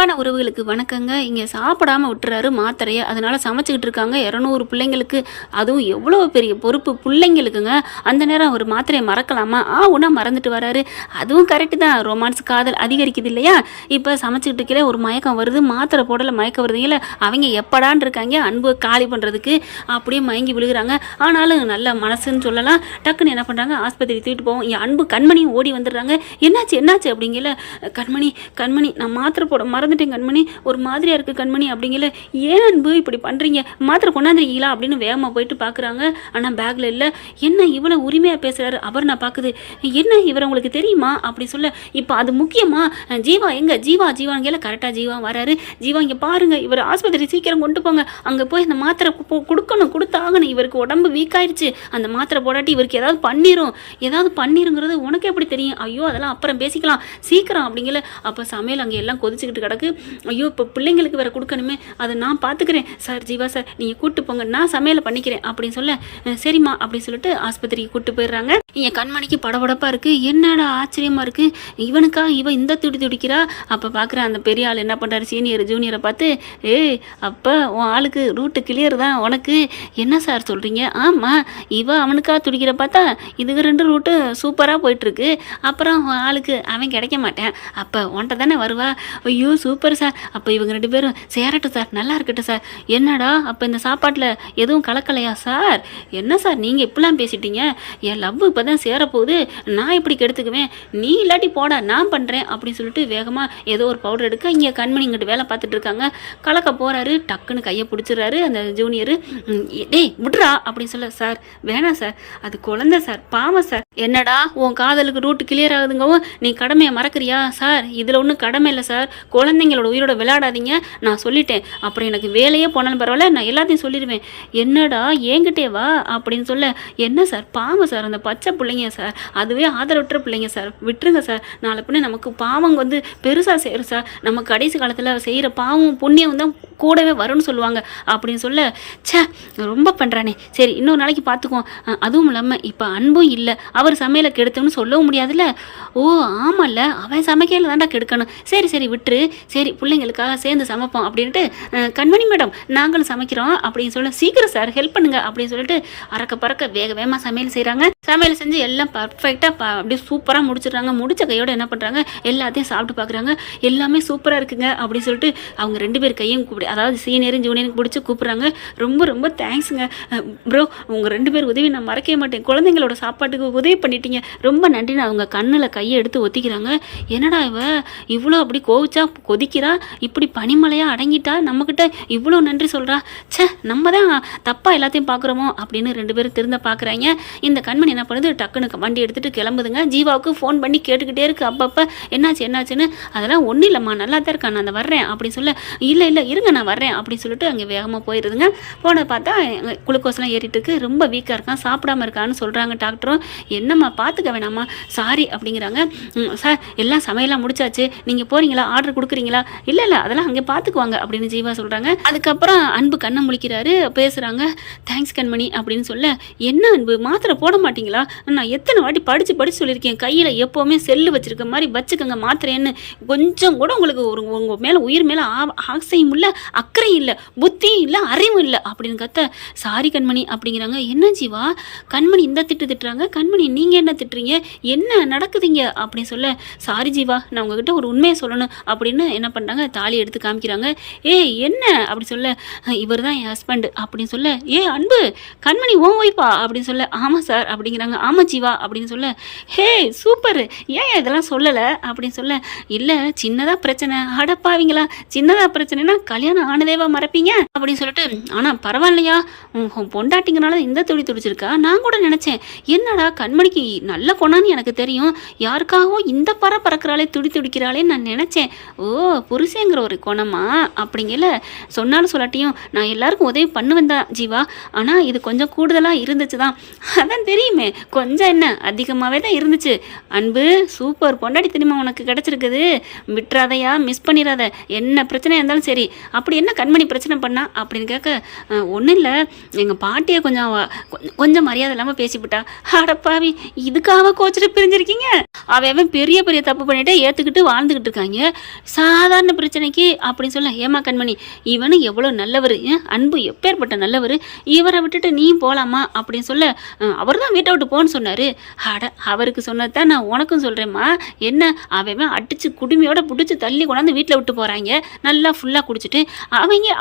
அன்பான உறவுகளுக்கு வணக்கங்க. இங்கே சாப்பிடாம விட்டுறாரு மாத்திரையை. அதனால சமைச்சிக்கிட்டு இருக்காங்க 200 பிள்ளைங்களுக்கு. அதுவும் எவ்வளோ பெரிய பொறுப்பு பிள்ளைங்களுக்குங்க. அந்த நேரம் ஒரு மாத்திரையை மறக்கலாமா? ஒன்றா மறந்துட்டு வராரு. அதுவும் கரெக்டு தான். ரொமான்ஸ் காதல் அதிகரிக்குது இல்லையா? இப்போ சமைச்சிக்கிட்டு இருக்கே ஒரு மயக்கம் வருது. மாத்திரை போடலை, மயக்கம் வருதுங்கள. அவங்க எப்படான் இருக்காங்க அன்பு காலி பண்ணுறதுக்கு. அப்படியே மயங்கி விழுகிறாங்க. ஆனாலும் நல்ல மனசுன்னு சொல்லலாம். டக்குன்னு என்ன பண்ணுறாங்க, ஆஸ்பத்திரி தூக்கிட்டு போவோம். என் அன்பு கண்மணியும் ஓடி வந்துடுறாங்க. என்னாச்சு அப்படிங்கல. கண்மணி நான் மாத்திரை போட மறந்துட்டேன் கண்மணி, ஒரு மாதிரியா இருக்கு கண்மணி அப்படிங்கல. ஏன் அன்பு இப்படி பண்றீங்க, மாத்திரை கொண்டாந்துருக்கீங்களா அப்படின்னு வேகமா போயிட்டு பாக்குறாங்க. ஆனா பேக்ல இல்ல. என்ன இவ்வளவு உரிமையா பேசுறாரு அவர்? நான் பாக்குது. என்ன இவர் உங்களுக்கு தெரியுமா அப்படி சொல்ல, இப்ப அது முக்கியமா? ஜீவா எங்க? ஜீவாங்கல. கரெக்டா ஜீவா வராரு. ஜீவா இங்க பாருங்க, இவர் ஆஸ்பத்திரி சீக்கிரம் கொண்டு போங்க. அங்க போய் அந்த மாத்திரை கொடுத்தாகணும். இவருக்கு உடம்பு வீக் ஆயிடுச்சு. அந்த மாத்திரை போடாட்டி இவருக்கு ஏதாவது பண்ணிருங்கிறது உனக்கு எப்படி தெரியும்? ஐயோ அதெல்லாம் அப்புறம் பேசிக்கலாம், சீக்கிரம் அப்படிங்கல. அப்ப சமையல் அங்கே எல்லாம் கொதிச்சுக்கிட்டு கிடக்கு. ஐயோ இப்போ பிள்ளைங்களுக்கு வேற கொடுக்கணுமே, அதை நான் பார்த்துக்கிறேன் சார். ஜீவா சார் நீங்கள் கூப்பிட்டு போங்க, நான் சமையலை பண்ணிக்கிறேன் அப்படின்னு சொல்ல, சரிம்மா அப்படின்னு சொல்லிட்டு ஆஸ்பத்திரிக்கு கூப்பிட்டு போயிடுறாங்க. என் கண்மணிக்கு படபடப்பா இருக்கு. என்னடா ஆச்சரியமா இருக்கு, இவனுக்கா இவன் இந்த துடிக்கிறா. அப்போ பார்க்குற அந்த பெரிய ஆள் என்ன பண்ணுறாரு, சீனியர் ஜூனியரை பார்த்து, அப்போ உன் ஆளுக்கு ரூட்டு கிளியர் தான், உனக்கு என்ன சார் சொல்கிறீங்க? ஆமாம், அவனுக்கா துடிக்கிற பார்த்தா இதுக்கு 2 ரூட்டு சூப்பராக போயிட்டுருக்கு. அப்புறம் ஆளுக்கு அவன் கிடைக்க மாட்டேன். அப்போ உன்ட்ட தானே வருவா. ஐயோ சூப்பர் சார். அப்போ இவங்க 2 பேரும் சேரட்டும் சார், நல்லா இருக்கட்டும் சார். என்னடா அப்போ இந்த சாப்பாட்டில் எதுவும் கலக்கலையா சார்? என்ன சார் நீங்கள் இப்படிலாம் பேசிட்டீங்க? என் லவ் இப்போ தான் சேரப்போகுது, நான் இப்படி கெடுத்துக்குவேன், நீ இல்லாட்டி போடா நான் பண்ணுறேன் அப்படின்னு சொல்லிட்டு வேகமாக ஏதோ ஒரு பவுடர் எடுக்க இங்கே கண்மணி இங்கிட்டு வேலை பார்த்துட்டு இருக்காங்க. கலக்க போகிறாரு. டக்குன்னு கையை பிடிச்சிடுறாரு அந்த ஜூனியரு. டேய் விட்றா அப்படின்னு சொல்ல, சார் வேணாம் சார், அது குழந்தை சார், பாவம் சார். என்னடா உன் காதலுக்கு ரூட்டு கிளியர் ஆகுதுங்கவும் நீ கடமையை மறக்கிறியா? சார் இதில் ஒன்றும் கடமை இல்லை சார், குழந்தைங்களோட உயிரோட விளையாடாதீங்க, நான் சொல்லிட்டேன். அப்புறம் எனக்கு வேலையே போனாலும் பரவாயில்ல, நான் எல்லாத்தையும் சொல்லிடுவேன். என்னடா என்கிட்டே வா அப்படின்னு சொல்ல, என்ன சார் பாவம் சார், அந்த பச்சை பிள்ளைங்க சார், அதுவே ஆதரவற்ற பிள்ளைங்க சார், விட்டுருங்க சார். நாளை பின்ன நமக்கு பாவம் பெருசாக சேரும் சார். நம்ம கடைசி காலத்தில் செய்கிற பாவம் புண்ணியம் தான் கூடவே வரும்னு சொல்லுவாங்க அப்படின்னு சொல்ல, ரொம்ப பண்ணுறானே, சரி இன்னொரு நாளைக்கு பார்த்துக்குவோம். அதுவும் இல்லாமல் இப்போ அன்பும் இல்லை, அவர் சமையலை கெடுத்தோம்னு சொல்லவும் முடியாதுல்ல. ஆமாம்ல, அவன் சமைக்கையில் தான்டா கெடுக்கணும். சரி விட்டுரு, சரி பிள்ளைங்களுக்காக சேர்ந்து சமைப்போம் அப்படின்ட்டு, கண்மணி மேடம் நாங்களும் சமைக்கிறோம் அப்படின்னு சொல்ல, சீக்கிரம் சார் ஹெல்ப் பண்ணுங்க அப்படின்னு சொல்லிட்டு அறக்க பறக்க வேகமாக சமையல் செய்கிறாங்க. சமையல் செஞ்சு எல்லாம் பர்ஃபெக்டாக அப்படியே சூப்பராக முடிச்சிடுறாங்க. முடிச்ச கையோடு என்ன பண்ணுறாங்க, எல்லாத்தையும் சாப்பிட்டு பார்க்குறாங்க. எல்லாமே சூப்பராக இருக்குங்க அப்படின்னு சொல்லிட்டு அவங்க 2 பேர் கையும் அதாவது சீனியரும் ஜூனியரும் பிடிச்சி கூப்பிட்றாங்க. ரொம்ப தேங்க்ஸுங்க ப்ரோ, உங்கள் 2 பேர் உதவி நான் மறக்கவே மாட்டேன், குழந்தைங்களோட சாப்பாட்டுக்கு உதவி பண்ணிட்டீங்க, ரொம்ப நன்றின்னு அவங்க கண்ணில் கையை எடுத்து ஒத்திக்கிறாங்க. என்னடா இவ்வளோ அப்படி கோவிச்சா கொதிக்கிறா, இப்படி பனிமலையாக அடங்கிட்டா, நம்மக்கிட்ட இவ்வளோ நன்றி சொல்கிறா. நம்ம தான் தப்பாக எல்லாத்தையும் பார்க்குறோமோ அப்படின்னு 2 பேரும் திருந்த பார்க்குறாங்க. இந்த கண்மணி என்ன பண்ணுது, டக்குன்னு வண்டி எடுத்துகிட்டு கிளம்புதுங்க. ஜீவாவுக்கு ஃபோன் பண்ணி கேட்டுக்கிட்டே இருக்குது அப்பப்போ, என்னாச்சுன்னு. அதெல்லாம் ஒன்றும் இல்லைம்மா, நல்லா தான் இருக்கா, நான் வர்றேன் அப்படின்னு சொல்ல, இல்லை இருங்க நான் வர்றேன் அப்படின்னு சொல்லிட்டு அங்கே வேகமாக போயிடுதுங்க. போன பார்த்தா குளுக்கோஸ்லாம் ஏறிட்டு இருக்கு, ரொம்ப வீக்காக இருக்கான், சாப்பிடாம இருக்கான்னு சொல்கிறாங்க டாக்டரும். என்னம்மா பார்த்துக்க வேணாம்மா, சாரி அப்படிங்கிறாங்க. சார் எல்லாம் சமையலாம் முடிச்சாச்சு, நீங்கள் போகிறீங்களா, ஆர்டர் கொடுக்குறீங்களா? இல்லை அதெல்லாம் அங்கே பார்த்துக்குவாங்க அப்படின்னு ஜீவா சொல்கிறாங்க. அதுக்கப்புறம் அன்பு கண்ணை முழிக்கிறாரு, பேசுகிறாங்க. தேங்க்ஸ் கண்மணி அப்படின்னு சொல்ல, என்ன அன்பு மாத்திரை போட மாட்டீங்களா? நான் எத்தனை வாட்டி படித்து சொல்லியிருக்கேன், கையில் எப்போவுமே செல்லு வச்சுருக்க மாதிரி வச்சுக்கோங்க மாத்திரைன்னு, கொஞ்சம் கூட உங்களுக்கு உங்கள் மேலே உயிர் மேலே ஆசையும் இல்லை, அக்கறையும் இல்லை, புத்தியும் இல்லை, அறிவும் இல்லை அப்படின்னு கத்த, சாரி கண்மணி அப்படிங்கிறாங்க. என்ன ஜீவா கண்மணி இந்த திட்டுறாங்க, கண்மணி நீங்கள் என்ன திட்டுறீங்க, என்ன நடக்குதுங்க அப்படின்னு சொல்ல, சாரி ஜீவா நான் உங்ககிட்ட ஒரு உண்மையை சொல்லணும் அப்படின்னு என்ன பண்ணுறாங்க, தாலி எடுத்து காமிக்கிறாங்க. என்ன அப்படி சொல்ல, இவர் தான் என் ஹஸ்பண்ட் அப்படின்னு சொல்ல, அன்பு கண்மணி ஓன் ஒய்ஃபா அப்படின்னு சொல்ல, ஆமாம் சார் அப்படிங்கிறாங்க. ஆமாம் ஜீவா அப்படின்னு சொல்ல, சூப்பர், ஏன் இதெல்லாம் சொல்லலை அப்படின்னு சொல்ல, இல்லை சின்னதாக பிரச்சனை, அடப்பாவீங்களா, சின்னதாக பிரச்சனைனா கல்யாணம் ஆனதேவா மறப்பீங்க அப்படின்னு சொல்லிட்டு, ஆனால் பரவாயில்லையா பொண்டாட்டிங்கனால இந்த துடிச்சிருக்கா, நான் கூட நினச்சேன் என்னடா கண்மணிக்கு நல்ல கொண்டான்னு எனக்கு தெரியும், யாருக்காகவும் இந்த பறக்கிறாளே துடிக்கிறாளே நான் நினச்சேன். புருஷங்கிற ஒரு குணமா அப்படிங்கல. சொன்னாலும் சொல்லாட்டியும் நான் எல்லாருக்கும் உதவி பண்ணுவேன் தான் ஜீவா, ஆனால் இது கொஞ்சம் கூடுதலாக இருந்துச்சு தான், அதான் தெரியுமே, கொஞ்சம் என்ன அதிகமாகவே தான் இருந்துச்சு. அன்பு சூப்பர் பொண்டாட்டி தெரியுமா உனக்கு கிடச்சிருக்குது, விட்டுறாதையா, மிஸ் பண்ணிடாத, என்ன பிரச்சனையாக இருந்தாலும் சரி. அப்படி என்ன கண்மணி பிரச்சனை பண்ணா அப்படின்னு கேட்க, ஒன்றும் இல்லை, எங்கள் பாட்டியை கொஞ்சம் கொஞ்சம் மரியாதை இல்லாமல் பேசிவிட்டா. அடப்பாவி, இதுக்காக கோச்சிட்டு பிரிஞ்சிருக்கீங்க? அவன் பெரிய பெரிய தப்பு பண்ணிட்டு ஏற்றுக்கிட்டு வாழ்ந்துக்கிட்டு இருக்காங்க, சாதாரண பிரச்சனைக்கு அப்படின்னு சொல்ல. ஏமா கண்மணி, இவனு எவ்வளோ நல்லவர், அன்பு எப்பேற்பட்ட நல்லவர், இவரை விட்டுட்டு நீ போகலாமா அப்படின்னு சொல்ல. அவர் தான் வீட்டை விட்டு போன்னு சொன்னார். அட, அவருக்கு சொன்னது தான் நான் உனக்கும் சொல்கிறேம்மா. என்ன, அவன் அடித்து குடுமையோட பிடிச்சி தள்ளி கொண்டாந்து வீட்டில் விட்டு போகிறாங்க, நல்லா ஃபுல்லாக குடிச்சிட்டு.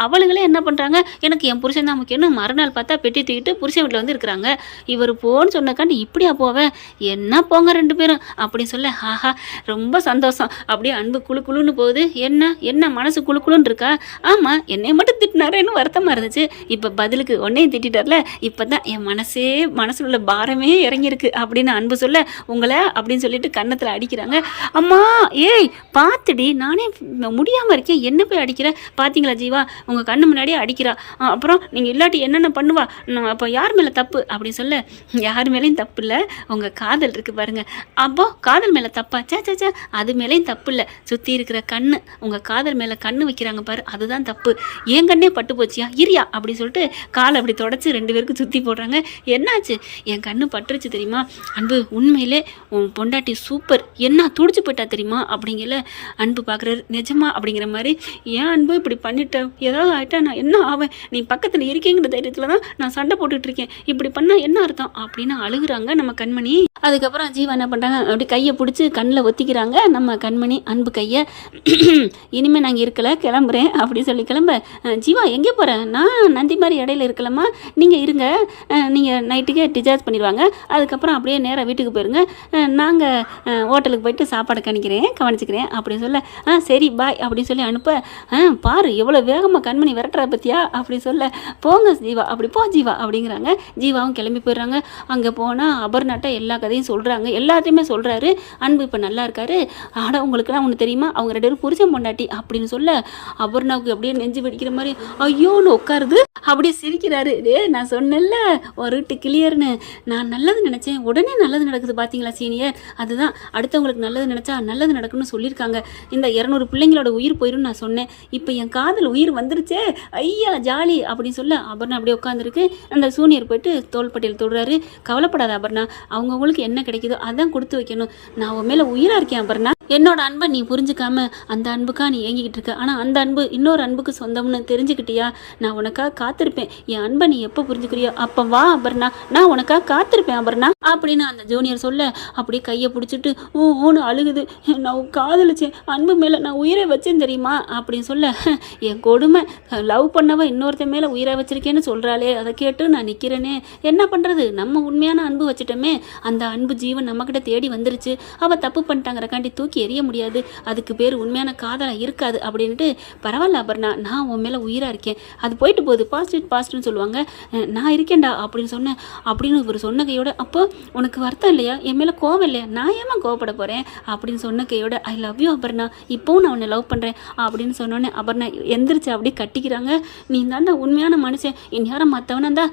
அவளுங்களே என்ன பண்ணுறாங்க, எனக்கு என் புருஷன் தான் முக்கியம்னு மறுநாள் பார்த்தா பெட்டி தூக்கிட்டு புருஷன் வீட்டில் வந்து இருக்கிறாங்க. இவர் போன்னு சொன்னக்காண்டி இப்படியா போவேன், என்ன போங்க ரெண்டு பேரும் அப்படின்னு சொல்ல. ஆஹா, ரொம்ப சந்தோஷம். அப்படியே அன்பு குழு குழுன்னு போகுது. என்ன மனசு குழு குழுன்னு இருக்கா? ஆமாம், என்னை மட்டும் திட்டினாரேன்னு வருத்தமாக இருந்துச்சு. இப்போ பதிலுக்கு உன்னையும் திட்டார்ல, இப்போ தான் என் மனசில் உள்ள பாரமே இறங்கியிருக்கு அப்படின்னு அன்பு சொல்ல. உங்களை அப்படின்னு சொல்லிட்டு கன்னத்தில் அடிக்கிறாங்க. அம்மா, ஏய் பார்த்துடி, நானே முடியாமல் இருக்கேன், என்ன போய் அடிக்கிற பார்த்தீங்களா ஜீவா, உங்கள் கண்ணு முன்னாடியே அடிக்கிறா. அப்புறம் நீங்கள் இல்லாட்டி என்னென்ன பண்ணுவா, அப்போ யார் மேலே தப்பு அப்படின்னு சொல்ல. யார் மேலேயும் தப்பு இல்லை, உங்கள் காதல் இருக்குது பாருங்க. அப்போ காதல் மேலே தப்பா? சே, அது மேலேயும் தப்பு இல்லை. சுற்றி இருக்கிற கண்ணு, உங்கள் காதல் மேலே கண்ணு வைக்கிறாங்க பாரு, அதுதான் தப்பு. என் கண்ணே பட்டு போச்சியா, இரியா அப்படின்னு சொல்லிட்டு காலை அப்படி தொடச்சி ரெண்டு பேருக்கு சுற்றி போடுறாங்க. என்னாச்சு, என் கண்ணு பட்டுருச்சு தெரியுமா அன்பு, உண்மையிலே உன் பொண்டாட்டி சூப்பர், என்ன துடிச்சு போயிட்டா தெரியுமா அப்படிங்கல. அன்பு பார்க்குறாரு. நிஜமா அப்படிங்கிற மாதிரி. ஏன் அன்பு இப்படி பண்ணிட்டேன், ஏதாவது ஆகிட்டா நான் என்ன ஆவேன், நீ பக்கத்தில் இருக்கீங்கிற தைரியத்தில் தான் நான் சண்டை போட்டுட்ருக்கேன், இப்படி பண்ணால் என்ன அர்த்தம் அப்படின்னு அழுகுறாங்க நம்ம கண்மணி. அதுக்கப்புறம் ஜீவா என்ன பண்ணுறாங்க, அப்படி கையை பிடிச்சி கண்ணில் ஒத்திக்கிறாங்க நம்ம கண்மணி அன்பு கையை. இனிமேல் நாங்கள் இருக்கலை, கிளம்புறேன் அப்படி சொல்லி கிளம்ப. ஜீவா எங்கே போகிறேன், நான் நந்தி மாதிரி இடையில இருக்கலாமா, நீங்கள் இருங்க, நீங்கள் நைட்டுக்கே டிசார்ஜ் பண்ணிடுவாங்க, அதுக்கப்புறம் அப்படியே நேராக வீட்டுக்கு போயிருங்க, நாங்கள் ஹோட்டலுக்கு போயிட்டு சாப்பாடு கவனிச்சுக்கிறேன் அப்படின்னு சொல்ல. சரி பாய் அப்படின்னு சொல்லி அனுப்ப. பாரு எவ்வளோ வேகமாக கண்மணி விரட்டுறா பற்றியா அப்படின்னு சொல்ல. போங்க ஜீவா, அப்படி போ ஜீவா அப்படிங்கிறாங்க. ஜீவாவும் கிளம்பி போயிடுறாங்க. அங்கே போனால் அபர்நாட்ட எல்லா கதையும் சொல்கிறாங்க, எல்லாத்தையுமே சொல்கிறாரு. அன்பு இப்போ நல்லா இருக்காரு. ஆனால் உங்களுக்குலாம் ஒன்று தெரியுமா, அவங்க ரெண்டு பேரும் புருஷன் பொண்டாட்டி அப்படின்னு சொல்ல. அபர்ணாவுக்கு அப்படியே நெஞ்சு வெடிக்கிற மாதிரி ஐயோன்னு உட்காருது. அப்படியே சிரிக்கிறாரு. நான் சொன்னேன்ல ஒரு கிளியர்னு, நான் நல்லது நினச்சேன், உடனே நல்லது நடக்குது பார்த்தீங்களா சீனியர், அதுதான் அடுத்தவங்களுக்கு நல்லது நினச்சா நல்லது நடக்குன்னு சொல்லியிருக்காங்க. இந்த 200 பிள்ளைங்களோட உயிர் போயிடும் நான் சொன்னேன், இப்போ என் காதல் உயிர் வந்துருச்சே, ஐயா ஜாலி அப்படின்னு சொல்ல. அபர்ணா அப்படியே உட்காந்துருக்கு. அந்த சூனியர் போயிட்டு தோள்பட்டியில் தொடுறாரு. கவலைப்படாத அபர்ணா, அவங்கவுங்களுக்கு என்ன கிடைக்குதோ அதான் கொடுத்து வைக்கணும், நான் உன் மேலே உயிராக இருக்கேன் அபர்ணா, என்னோட அன்பை நீ புரிஞ்சுக்காம அந்த அன்புக்கா நீ ஏங்கிக்கிட்டு இருக்க, ஆனால் அந்த அன்பு இன்னொரு அன்புக்கு சொந்தம்னு தெரிஞ்சுக்கிட்டியா, நான் உனக்காக காத்திருப்பேன், என் அன்பை நீ எப்போ புரிஞ்சுக்கிறியோ அப்போ வா அபர்ணா, நான் உனக்காக காத்திருப்பேன் அபர்ணா அப்படின்னு அந்த ஜூனியர் சொல்ல. அப்படியே கையை பிடிச்சிட்டு ஓன்னு அழுகுது. நான் காதலிச்சேன், அன்பு மேலே நான் உயிரை வச்சேன் தெரியுமா அப்படின்னு சொல்ல. என் கொடுமை, லவ் பண்ணவ இன்னொருத்த மேலே உயிரை வச்சிருக்கேன்னு சொல்கிறாளே, அதை கேட்டு நான் நிற்கிறேனே, என்ன பண்ணுறது, நம்ம உண்மையான அன்பு வச்சுட்டோமே, அந்த அன்பு ஜீவன் நம்மக்கிட்ட தேடி வந்துருச்சு, அவள் தப்பு பண்ணிட்டாங்கிறக்காண்டி தூக்கி எறிய முடியாது, அதுக்கு பேர் உண்மையான காதலாக இருக்காது அப்படின்ட்டு. பரவாயில்ல அபர்ணா, நான் உன் மேலே உயிராக இருக்கேன், அது போயிட்டு போகுது, பாஸ்ட்னு சொல்லுவாங்க, நான் இருக்கேன்டா அப்படின்னு சொன்னேன். அப்படின்னு ஒரு சொன்ன கையோட, அப்போ உனக்கு வருத்தம் இல்லையா, என் மேலே கோவம் இல்லையா, நான் ஏமா கோவப்பட போகிறேன் அப்படின்னு சொன்ன கையோட, ஐ லவ் யூ அபர்ணா, இப்போவும் நான் உன்னை லவ் பண்ணுறேன் அப்படின்னு சொன்னோன்னே அபர்ணா எந்திரிச்சு அப்படியே கட்டிக்கிறாங்க. நீ தாண்டா உண்மையான மனுஷன், இந்நேரம் மற்றவனா தான்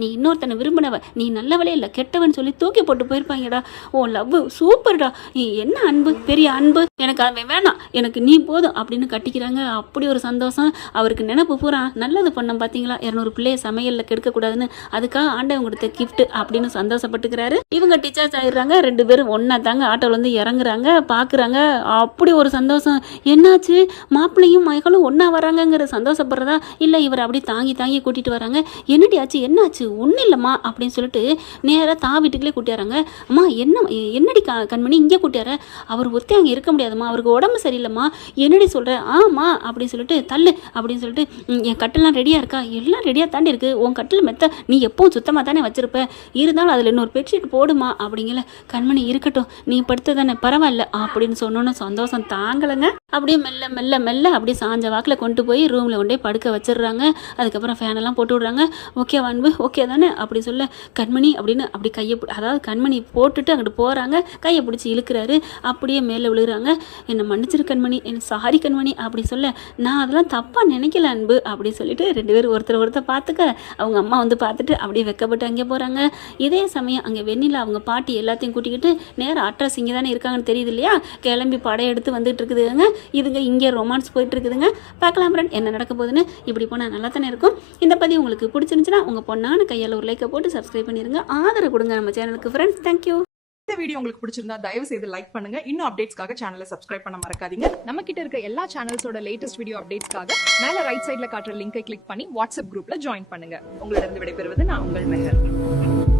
நீ இன்னொருத்தனை விரும்பினவ, நீ நல்லவளே இல்லை கெட்டவன் சொல்லி தூக்கி போட்டு போயிருப்பாங்கடா, ஓ லவ் சூப்பர்டா, நீ என்ன அன்பு, பெரிய அன்பு, எனக்கு அவன் வேணாம், எனக்கு நீ போதும் அப்படின்னு கட்டிக்கிறாங்க. அப்படி ஒரு சந்தோஷம். அவருக்கு நினைப்பு பூரா நல்லது பண்ணோம் பார்த்தீங்களா, 200 பிள்ளைய சமையலில் கெடுக்கக்கூடாதுன்னு, அதுக்காக ஆண்டவன் கொடுத்த கிஃப்ட் அப்படின்னு சந்தோஷப்பட்டுக்கிறாரு. இவங்க டிச்சார்ஜ் ஆகிடுறாங்க. ரெண்டு பேரும் ஒன்றா தாங்க ஆட்டோவில் வந்து இறங்குறாங்க, பார்க்குறாங்க. அப்படி ஒரு சந்தோஷம். என்னாச்சு, மாப்பிள்ளையும் மகளும் ஒன்றா வராங்கங்கிற சந்தோஷப்படுறதா, இல்லை இவர் அப்படி தாங்கி கூட்டிகிட்டு வராங்க. என்னடி ஆச்சு, என்னாச்சு, ஒன்றும் இல்லைம்மா அப்படின்னு சொல்லிட்டு நேராக தான் வீட்டுக்குள்ளே கூட்டியாராங்க. அம்மா என்னடி கண்மணி இங்கே கூட்டியார, அவர் ஒத்தே அங்கே இருக்க முடியாதும்மா, அவருக்கு உடம்பு சரியில்லைம்மா, என்னடி சொல்கிற, ஆமா அப்படின்னு சொல்லிட்டு தள்ளு அப்படின்னு சொல்லிட்டு, என் கட்டெல்லாம் ரெடியாக இருக்கா, எல்லாம் ரெடியாக தாண்டி இருக்குது, உன் கட்டில் மெத்த நீ எப்பவும் சுத்தமாக தானே வச்சிருப்ப, இருந்தாலும் அதில் இன்னொரு பெட்ஷீட் போடுமா அப்படிங்கல. கண்மணி இருக்கட்டும், நீ படுத்து தானே பரவாயில்ல அப்படின்னு சொன்னோன்னு சந்தோஷம் தாங்கலைங்க. அப்படியே மெல்ல மெல்ல மெல்ல அப்படியே சாஞ்ச வாக்கில் கொண்டு போய் ரூமில் கொண்டே படுக்க வச்சிடுறாங்க. அதுக்கப்புறம் ஃபேனெல்லாம் போட்டு விட்றாங்க. ஓகே அன்பு ஓகே தானே அப்படி சொல்ல. கண்மணி அப்படின்னு அப்படி கையை அதாவது கண்மணி போட்டுட்டு அங்கிட்டு போகிறாங்க, கையை பிடிச்சி இழுக்கிறாரு. அப்படியே மேலே விழுகிறாங்க. என்னை மன்னிச்சிரு கண்மணி, என்ன சாரி கண்மணி அப்படி சொல்ல. நான் அதெல்லாம் தப்பாக நினைக்கல அன்பு அப்படி சொல்லிட்டு ரெண்டு பேரும் ஒருத்தர் பார்த்துக்க அவங்க அம்மா வந்து பார்த்துட்டு அப்படியே வெக்கப்பட்டு அங்கே போகிறாங்க. இதே சமயம் அங்கே வெண்ணிலா அவங்க பாட்டி எல்லாத்தையும் கூட்டிக்கிட்டு நேராக அட்ரஸ் இங்கே தானே இருக்காங்கன்னு தெரியுது இல்லையா, கிளம்பி படையெடுத்து வந்துட்டு இருக்குதுங்க. இதுங்க இங்கே ரொமான்ஸ் போயிட்டு இருக்குதுங்க. பார்க்கலாம் ஃப்ரெண்ட் என்ன நடக்க போகுதுன்னு. இப்படி போனால் நல்லா தானே இருக்கும். இந்த பதிவு உங்களுக்கு பிடிச்சிருந்துச்சுன்னா உங்கள் பொண்ணான கையால் ஒரு லைக்கை போட்டு சப்ஸ்கிரைப் பண்ணிடுங்க. ஆதரவு கொடுங்க நம்ம சேனலுக்கு ஃப்ரெண்ட்ஸ். தேங்க்யூ. இந்த வீடியோ உங்களுக்கு பிடிச்சிருந்தா தயவு செய்து லைக் பண்ணுங்க. இன்னும் அப்டேட்ஸ்க்காக சேனலை சப்ஸ்கிரைப் பண்ண மறக்காதீங்க. நம்ம கிட்ட இருக்க எல்லா சேனல்ஸோட லேட்டஸ்ட் வீடியோ அப்டேட்ஸ்க்காக மேல ரைட் சைடுல காட்டுற லிங்கை கிளிக் பண்ணி வாட்ஸ்அப் குரூப்ல ஜாயின் பண்ணுங்க. உங்களிடம் விடைபெறுவது நான் உங்கள் மெஹர்.